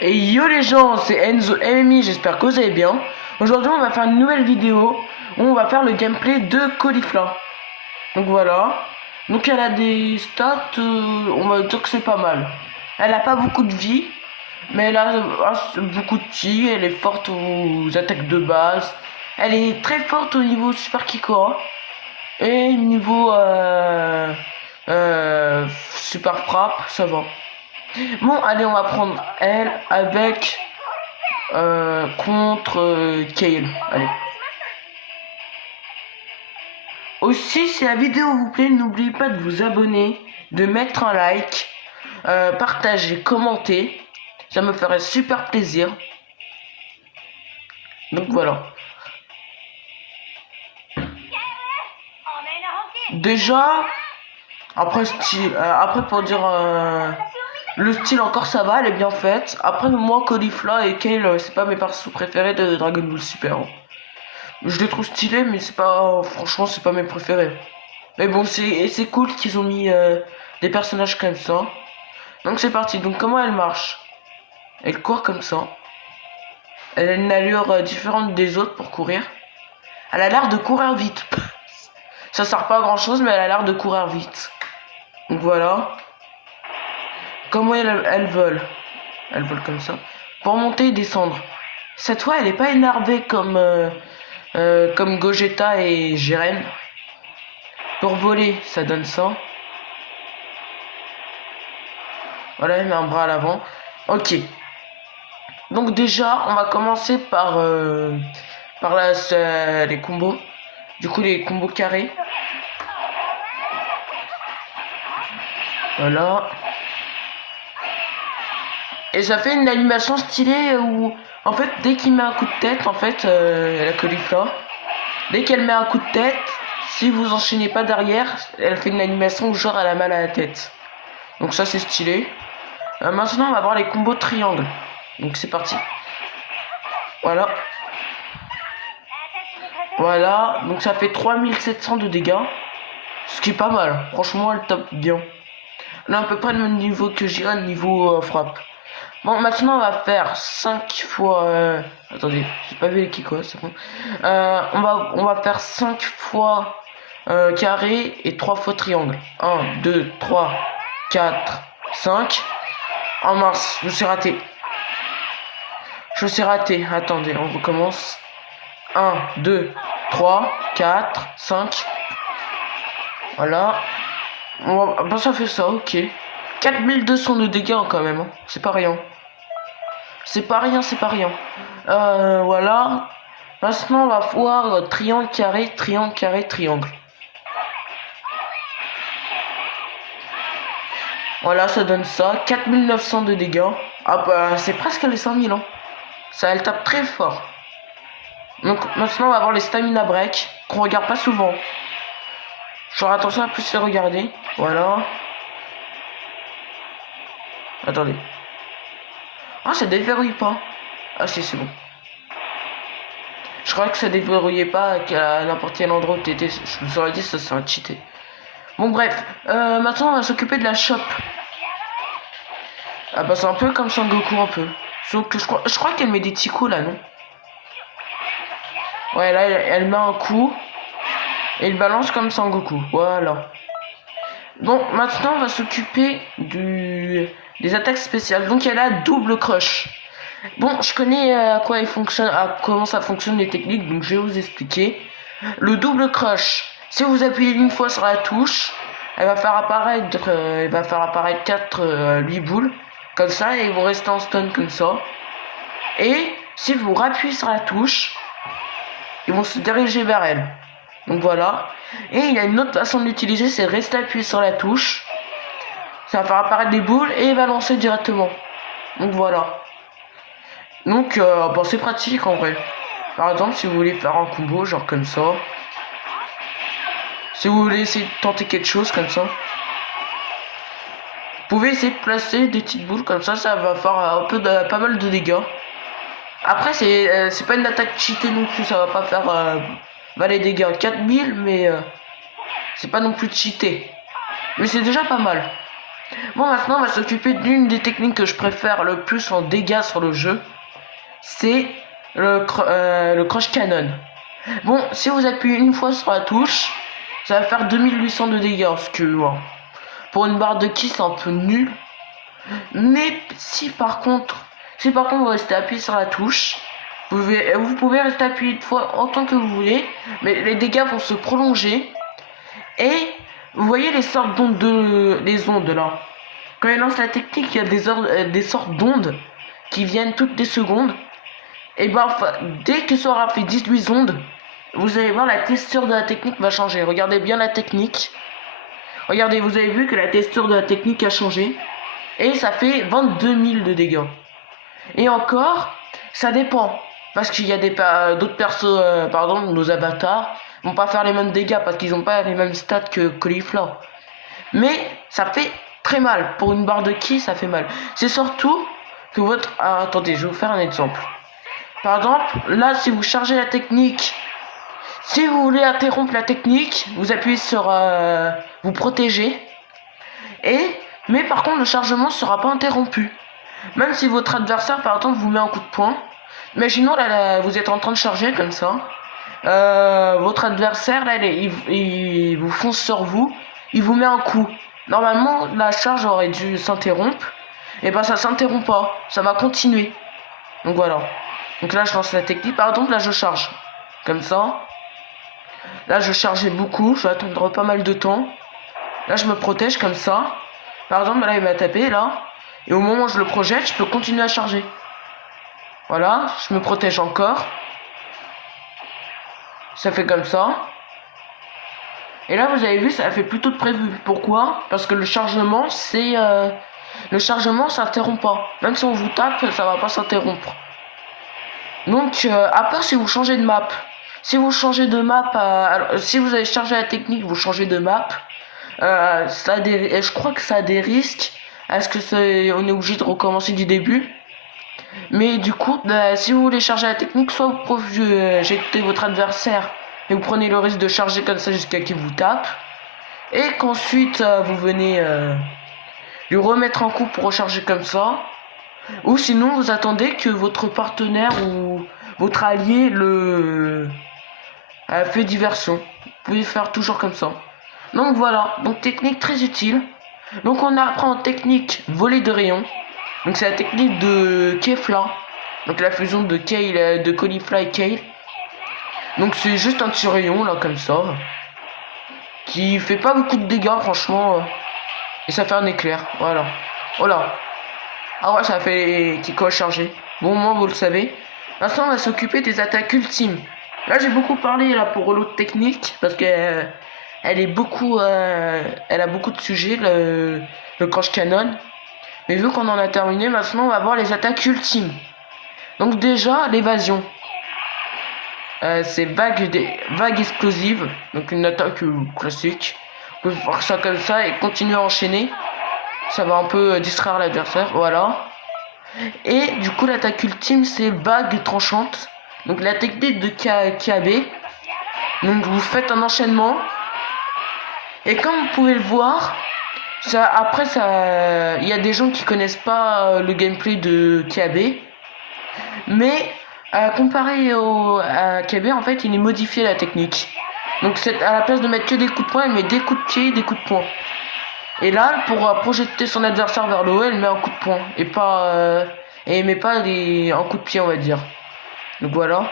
Et yo les gens, c'est Enzo MMI, j'espère que vous allez bien. Aujourd'hui on va faire une nouvelle vidéo où on va faire le gameplay de Caulifla. Donc voilà. Donc elle a des stats, on va dire que c'est pas mal. Elle a pas beaucoup de vie, mais elle a beaucoup de ki, elle est forte aux attaques de base. Elle est très forte au niveau super Kikoa. Et niveau super frappe, ça va. Bon, allez, on va prendre elle avec contre Kale. Allez. Aussi, si la vidéo vous plaît, n'oubliez pas de vous abonner, de mettre un like, partager, commenter. Ça me ferait super plaisir. Donc voilà. Déjà, après pour dire le style encore ça va, elle est bien faite. Après moi Caulifla et Kale c'est pas mes persos préférés de Dragon Ball Super. Je les trouve stylés mais c'est pas, franchement c'est pas mes préférés. Mais bon c'est cool qu'ils ont mis des personnages comme ça. Donc c'est parti. Donc comment elle marche? Elle court comme ça. Elle a une allure différente des autres pour courir. Elle a l'air de courir vite. Ça sert pas à grand chose mais elle a l'air de courir vite. Donc voilà. Comment elle vole? Elle vole comme ça. Pour monter et descendre. Cette fois, elle est pas énervée comme Gogeta et Jiren. Pour voler, ça donne ça. Voilà, elle met un bras à l'avant. Ok. Donc déjà, on va commencer par les combos. Du coup, les combos carrés. Voilà. Et ça fait une animation stylée où, en fait, dès qu'il met un coup de tête, en fait, la Caulifla, dès qu'elle met un coup de tête, si vous enchaînez pas derrière, elle fait une animation où genre elle a mal à la tête. Donc ça, c'est stylé. Maintenant, on va voir les combos triangles. Donc c'est parti. Voilà. Voilà. Donc ça fait 3700 de dégâts. Ce qui est pas mal. Franchement, elle tape bien. Elle a à peu près le même niveau que Jiren niveau frappe. Bon, maintenant on va faire 5 fois. Attendez, j'ai pas vu les Kiko, c'est bon. On va faire 5 fois carré et 3 fois triangle. 1, 2, 3, 4, 5. Oh mince, je me suis raté. Je me suis raté. Attendez, on recommence. 1, 2, 3, 4, 5. Voilà. Bon, ça fait ça, ok. 4200 de dégâts quand même, hein. C'est pas rien. C'est pas rien, c'est pas rien. Voilà. Maintenant, on va voir triangle, carré, triangle, carré, triangle. Voilà, ça donne ça. 4900 de dégâts. Ah bah, c'est presque les 5000, hein. Ça, elle tape très fort. Donc, maintenant, on va voir les stamina break, qu'on regarde pas souvent. Genre, attention à plus les regarder. Voilà. Attendez. Ah, ça déverrouille pas. Ah si, c'est bon. Je crois que ça déverrouillait pas qu'à n'importe quel endroit où t'étais. Je me serais dit ça serait cheaté. Bon bref, maintenant on va s'occuper de la shop. Ah bah c'est un peu comme Sangoku un peu. Sauf que je crois qu'elle met des petits coups là, non? Ouais, là elle met un coup. Et il balance comme Sangoku. Voilà. Bon, maintenant on va s'occuper des attaques spéciales. Donc elle a double crush. Bon, je connais comment ça fonctionne les techniques, donc je vais vous expliquer. Le double crush, si vous appuyez une fois sur la touche, elle va faire apparaître 8 boules, comme ça, et ils vont rester en stun comme ça. Et si vous rappuyez sur la touche, ils vont se diriger vers elle. Donc voilà. Et il y a une autre façon de l'utiliser, c'est rester appuyé sur la touche. Ça va faire apparaître des boules et il va lancer directement. Donc voilà. Donc bon, c'est pratique en vrai. Par exemple, si vous voulez faire un combo genre comme ça, si vous voulez essayer de tenter quelque chose comme ça, vous pouvez essayer de placer des petites boules comme ça va faire pas mal de dégâts. Après c'est pas une attaque cheatée non plus, ça va pas faire les dégâts 4000, mais c'est pas non plus cheaté, mais c'est déjà pas mal. Bon, maintenant on va s'occuper d'une des techniques que je préfère le plus en dégâts sur le jeu. C'est le crush cannon. Bon, si vous appuyez une fois sur la touche, ça va faire 2800 de dégâts, ce que pour une barre de ki c'est un peu nul. Mais si par contre vous restez appuyé sur la touche, vous pouvez rester appuyé une fois autant que vous voulez, mais les dégâts vont se prolonger. Et vous voyez les sortes d'ondes les ondes là. Quand il lance la technique, il y a des sortes d'ondes qui viennent toutes les secondes. Et ben dès que ça aura fait 18 ondes, vous allez voir la texture de la technique va changer. Regardez bien la technique. Regardez, vous avez vu que la texture de la technique a changé. Et ça fait 22 000 de dégâts. Et encore, ça dépend. Parce qu'il y a d'autres persos, par exemple, nos avatars, vont pas faire les mêmes dégâts parce qu'ils n'ont pas les mêmes stats que Caulifla. Mais ça fait très mal. Pour une barre de ki, ça fait mal. C'est surtout que votre... Ah, attendez, je vais vous faire un exemple. Par exemple, là, si vous chargez la technique, si vous voulez interrompre la technique, vous appuyez sur vous protéger. Mais par contre, le chargement ne sera pas interrompu. Même si votre adversaire, par exemple, vous met un coup de poing. Imaginons, là, vous êtes en train de charger comme ça. Votre adversaire, là, il vous fonce sur vous. Il vous met un coup. Normalement, la charge aurait dû s'interrompre. Et ben, ça s'interrompt pas. Ça va continuer. Donc voilà. Donc là, je lance la technique. Par exemple, là, je charge. Comme ça. Là, je chargeais beaucoup. Je vais attendre pas mal de temps. Là, je me protège comme ça. Par exemple, là, il m'a tapé, là. Et au moment où je le projette, je peux continuer à charger. Voilà. Je me protège encore. Ça fait comme ça. Et là, vous avez vu, ça a fait plutôt de prévu. Pourquoi? Parce que le chargement, c'est... Le chargement s'interrompt pas. Même si on vous tape, ça va pas s'interrompre. Donc, à part si vous changez de map. Si vous changez de map, si vous avez chargé la technique, vous changez de map. Je crois que ça a des risques. Est-ce que on est obligé de recommencer du début? Mais du coup, si vous voulez charger la technique, soit vous projetez votre adversaire et vous prenez le risque de charger comme ça jusqu'à qu'il vous tape. Et qu'ensuite, vous venez lui remettre un coup pour recharger comme ça. Ou sinon, vous attendez que votre partenaire ou votre allié fait diversion. Vous pouvez faire toujours comme ça. Donc voilà, donc technique très utile. Donc on apprend technique volée de rayon. Donc c'est la technique de Kefla. Donc la fusion de Caulifla et Kale. Donc c'est juste un petit rayon là comme ça. Qui fait pas beaucoup de dégâts franchement. Et ça fait un éclair. Voilà. Voilà. Ah ouais, ça fait qui quoi chargé. Bon, moi vous le savez. Maintenant on va s'occuper des attaques ultimes. Là j'ai beaucoup parlé là pour l'autre technique. Parce que elle a beaucoup de sujets, le crush cannon. Mais vu qu'on en a terminé, maintenant on va voir les attaques ultimes. Donc déjà, l'évasion. C'est vague explosive. Donc une attaque classique. Vous pouvez faire ça comme ça et continuer à enchaîner. Ça va un peu distraire l'adversaire, voilà. Et du coup l'attaque ultime c'est vague tranchante. Donc la technique de KB. Donc vous faites un enchaînement. Et comme vous pouvez le voir, il y a des gens qui connaissent pas le gameplay de KB. Mais comparé à KB, en fait, il est modifié la technique. Donc à la place de mettre que des coups de poing, il met des coups de pied, des coups de poing. Et là, pour projeter son adversaire vers le haut, elle met un coup de poing. Et il met pas un coup de pied, on va dire. Donc voilà.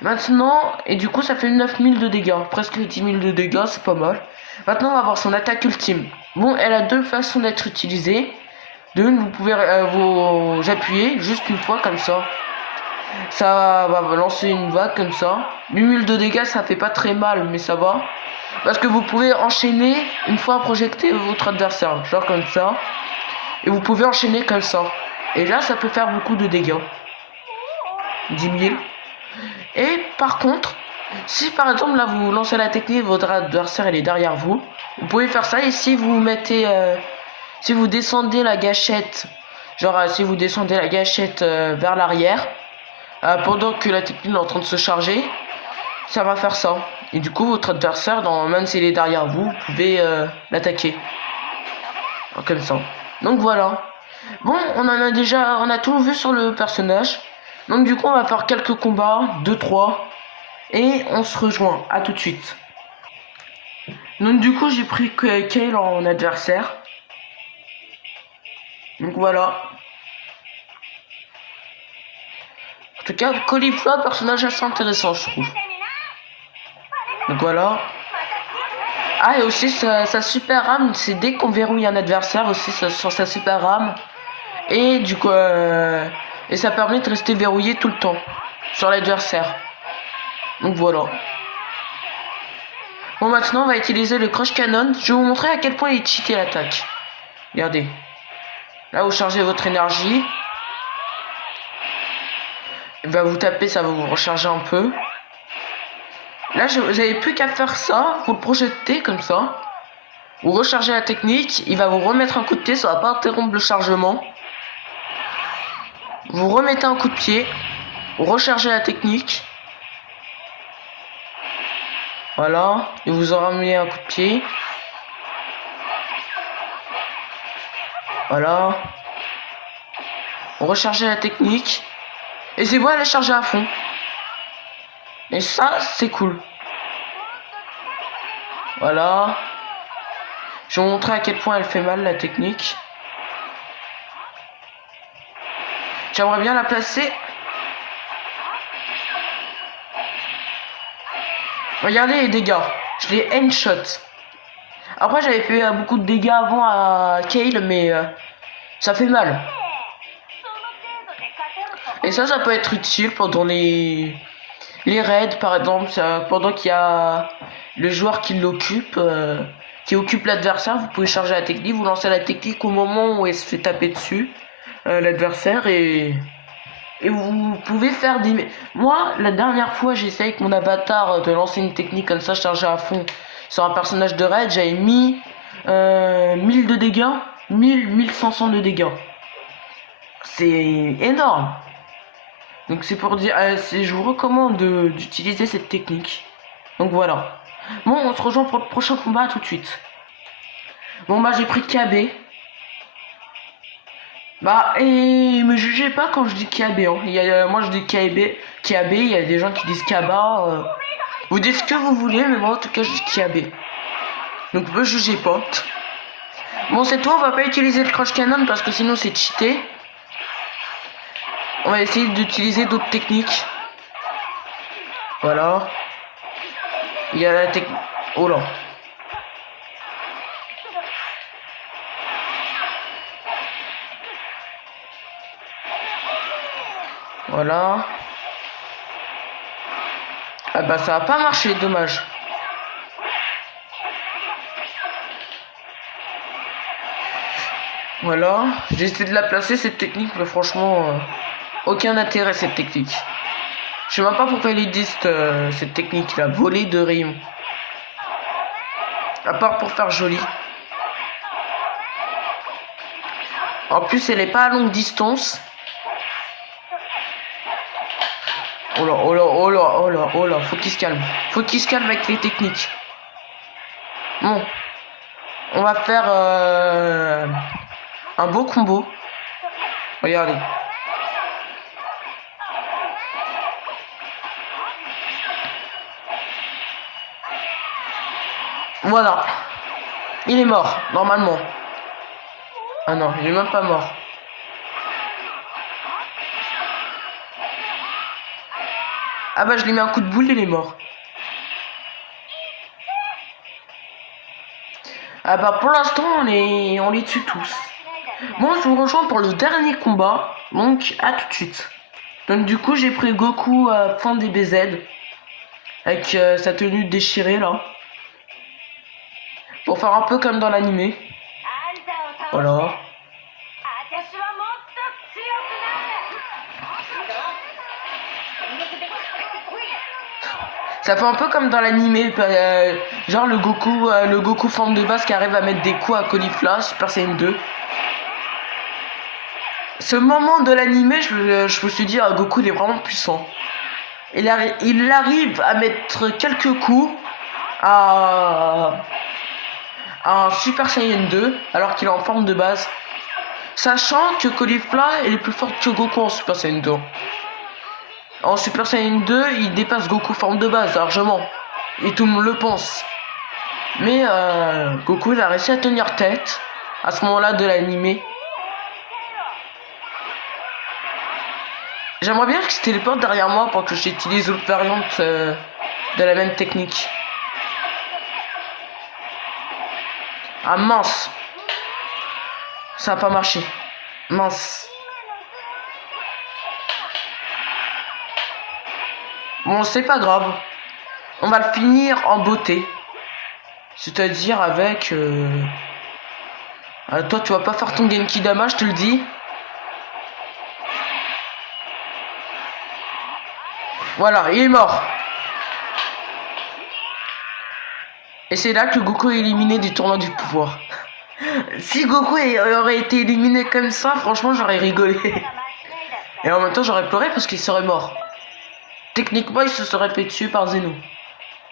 Maintenant, et du coup ça fait 9000 de dégâts, presque 10 000 de dégâts, c'est pas mal. Maintenant on va voir son attaque ultime. Bon, elle a deux façons d'être utilisée. De une, vous pouvez vous appuyer juste une fois comme ça. Ça va lancer une vague comme ça. 8000 de dégâts, ça fait pas très mal, mais ça va. Parce que vous pouvez enchaîner une fois projeter votre adversaire, genre comme ça. Et vous pouvez enchaîner comme ça. Et là ça peut faire beaucoup de dégâts. 10 000. Et par contre, si par exemple là vous lancez la technique, votre adversaire il est derrière vous, vous pouvez faire ça. Et si vous mettez, si vous descendez la gâchette, si vous descendez la gâchette vers l'arrière, pendant que la technique est en train de se charger, ça va faire ça. Et du coup votre adversaire, même s'il est derrière vous, vous pouvez l'attaquer. Comme ça. Donc voilà. Bon, on a tout vu sur le personnage. Donc du coup, on va faire quelques combats, 2-3. Et on se rejoint. À tout de suite. Donc du coup, j'ai pris Kale en adversaire. Donc voilà. En tout cas, Caulifla, personnage assez intéressant, je trouve. Donc voilà. Ah, et aussi sa super arme, c'est dès qu'on verrouille un adversaire aussi sur sa super arme. Et du coup, et ça permet de rester verrouillé tout le temps sur l'adversaire. Donc voilà. Bon, maintenant on va utiliser le Crush Cannon. Je vais vous montrer à quel point il est cheaté l'attaque. Regardez. Là, vous chargez votre énergie. Il va vous taper, ça va vous recharger un peu. Là, vous n'avez plus qu'à faire ça. Vous le projetez comme ça. Vous rechargez la technique. Il va vous remettre un coup de pied. Ça va pas interrompre le chargement. Vous remettez un coup de pied. Vous rechargez la technique. Voilà. Il vous aura mis un coup de pied. Voilà. Vous rechargez la technique. Et c'est bon, elle est chargée à fond. Et ça, c'est cool. Voilà. Je vais vous montrer à quel point elle fait mal, la technique. J'aimerais bien la placer. Regardez les dégâts. Je l'ai headshot. Après, j'avais fait beaucoup de dégâts avant à Kale, mais ça fait mal. Et ça peut être utile pendant les raids, par exemple. Pendant qu'il y a le joueur qui l'occupe, qui occupe l'adversaire, vous pouvez charger la technique. Vous lancez la technique au moment où elle se fait taper dessus, l'adversaire, et vous pouvez faire des... Moi, la dernière fois, j'ai essayé avec mon avatar de lancer une technique comme ça, chargée à fond sur un personnage de raid. J'avais mis 1000 de dégâts, 1500 de dégâts. C'est énorme. Donc c'est pour dire, je vous recommande d'utiliser cette technique. Donc voilà. Bon, on se rejoint pour le prochain combat, tout de suite. Bon bah j'ai pris KB. Bah, et me jugez pas quand je dis KB, hein. Moi je dis KB, il y a des gens qui disent Kaba. Vous dites ce que vous voulez, mais moi en tout cas je dis KB. Donc me jugez pas. Bon, c'est tout, on va pas utiliser le Crush Cannon parce que sinon c'est cheaté. On va essayer d'utiliser d'autres techniques. Voilà. Il y a la technique... Oh là. Voilà. Ah bah ça va pas marcher, dommage. Voilà. J'ai essayé de la placer cette technique, mais franchement, aucun intérêt cette technique. Je sais même pas pourquoi ils disent cette technique là, voler de rayon. À part pour faire joli. En plus, elle est pas à longue distance. Oh là, oh là, oh là, oh là, oh là, faut qu'il se calme. Faut qu'il se calme avec les techniques. Bon. On va faire un beau combo. Regardez. Voilà. Il est mort, normalement. Ah non, il est même pas mort. Ah bah je lui mets un coup de boule, il est mort. Ah bah pour l'instant on les tue tous. Bon, je vous rejoins pour le dernier combat. Donc à tout de suite. Donc du coup j'ai pris Goku fin DBZ. Avec sa tenue déchirée là. Pour faire un peu comme dans l'animé. Voilà. Ça fait un peu comme dans l'animé, genre le Goku forme de base qui arrive à mettre des coups à Caulifla, Super Saiyan 2. Ce moment de l'animé, je me suis dit, Goku il est vraiment puissant. Il arrive à mettre quelques coups à un Super Saiyan 2 alors qu'il est en forme de base. Sachant que Caulifla est plus fort que Goku en Super Saiyan 2. En Super Saiyan 2, il dépasse Goku forme de base largement. Et tout le monde le pense. Mais Goku il a réussi à tenir tête à ce moment-là de l'animé. J'aimerais bien qu'il se téléporte derrière moi pour que j'utilise l'autre variante de la même technique. Ah mince. Ça n'a pas marché. Mince. Bon, c'est pas grave. On va le finir en beauté. C'est-à-dire avec... toi, tu vas pas faire ton Genki Dama, je te le dis. Voilà, il est mort. Et c'est là que Goku est éliminé du tournoi du pouvoir. Si Goku aurait été éliminé comme ça, franchement, j'aurais rigolé. Et en même temps, j'aurais pleuré parce qu'il serait mort. Techniquement, il se serait fait dessus par Zeno.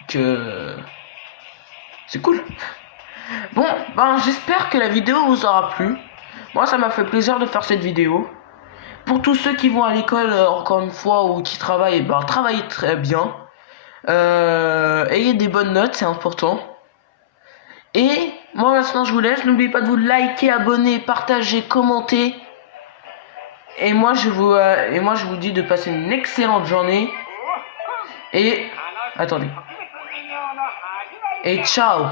Que... C'est cool. Bon, ben j'espère que la vidéo vous aura plu. Moi, ça m'a fait plaisir de faire cette vidéo. Pour tous ceux qui vont à l'école, encore une fois, ou qui travaillent, ben travaillez très bien. Ayez des bonnes notes, c'est important. Et moi maintenant je vous laisse. N'oubliez pas de vous liker, abonner, partager, commenter. Et moi je vous dis de passer une excellente journée. Et attendez. Et ciao.